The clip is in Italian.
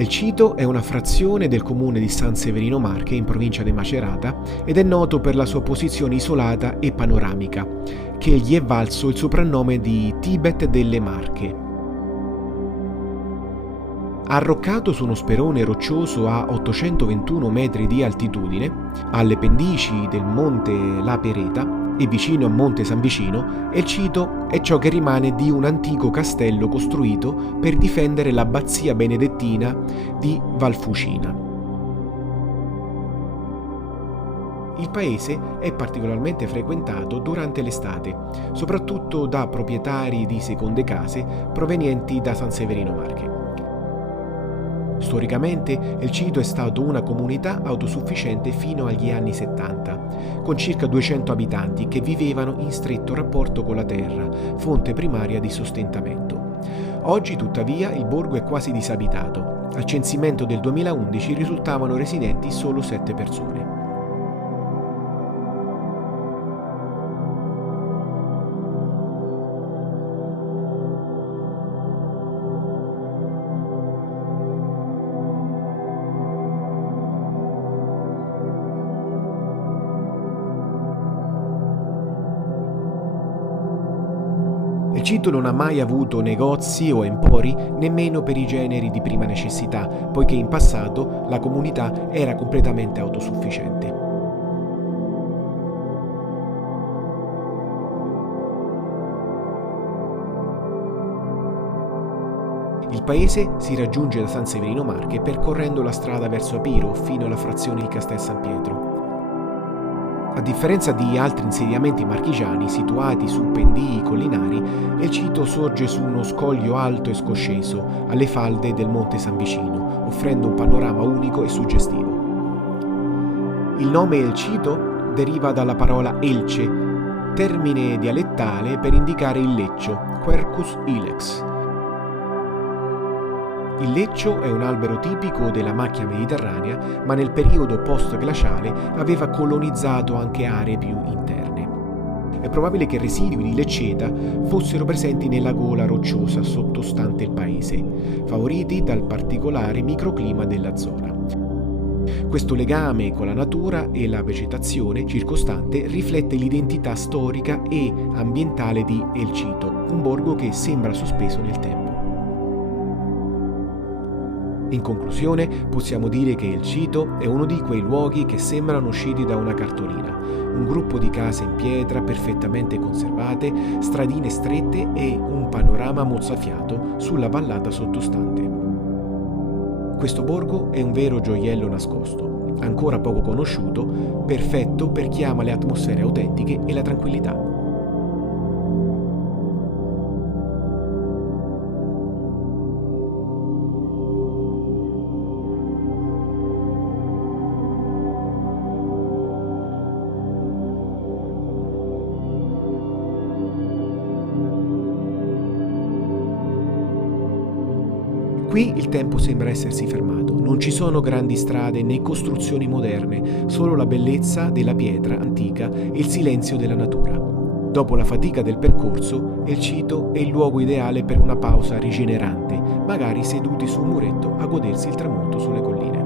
Elcito è una frazione del comune di San Severino Marche, in provincia di Macerata, ed è noto per la sua posizione isolata e panoramica, che gli è valso il soprannome di Tibet delle Marche. Arroccato su uno sperone roccioso a 821 metri di altitudine, alle pendici del monte la Pereta e vicino a Monte San Vicino, Elcito è ciò che rimane di un antico castello costruito per difendere l'abbazia benedettina di Valfucina. Il paese è particolarmente frequentato durante l'estate, soprattutto da proprietari di seconde case provenienti da San Severino Marche. Storicamente Elcito è stato una comunità autosufficiente fino agli anni 70, con circa 200 abitanti che vivevano in stretto rapporto con la terra, fonte primaria di sostentamento. Oggi, tuttavia, il borgo è quasi disabitato. Al censimento del 2011 risultavano residenti solo 7 persone. Elcito non ha mai avuto negozi o empori nemmeno per i generi di prima necessità, poiché in passato la comunità era completamente autosufficiente. Il paese si raggiunge da San Severino Marche percorrendo la strada verso Apiro fino alla frazione di Castel San Pietro. A differenza di altri insediamenti marchigiani situati su pendii collinari, Elcito sorge su uno scoglio alto e scosceso alle falde del Monte San Vicino, offrendo un panorama unico e suggestivo. Il nome Elcito deriva dalla parola elce, termine dialettale per indicare il leccio, Quercus ilex. Il leccio è un albero tipico della macchia mediterranea, ma nel periodo post-glaciale aveva colonizzato anche aree più interne. È probabile che residui di lecceta fossero presenti nella gola rocciosa sottostante il paese, favoriti dal particolare microclima della zona. Questo legame con la natura e la vegetazione circostante riflette l'identità storica e ambientale di Elcito, un borgo che sembra sospeso nel tempo. In conclusione, possiamo dire che Elcito è uno di quei luoghi che sembrano usciti da una cartolina, un gruppo di case in pietra perfettamente conservate, stradine strette e un panorama mozzafiato sulla vallata sottostante. Questo borgo è un vero gioiello nascosto, ancora poco conosciuto, perfetto per chi ama le atmosfere autentiche e la tranquillità. Qui il tempo sembra essersi fermato, non ci sono grandi strade né costruzioni moderne, solo la bellezza della pietra antica e il silenzio della natura. Dopo la fatica del percorso, Elcito è il luogo ideale per una pausa rigenerante, magari seduti su un muretto a godersi il tramonto sulle colline.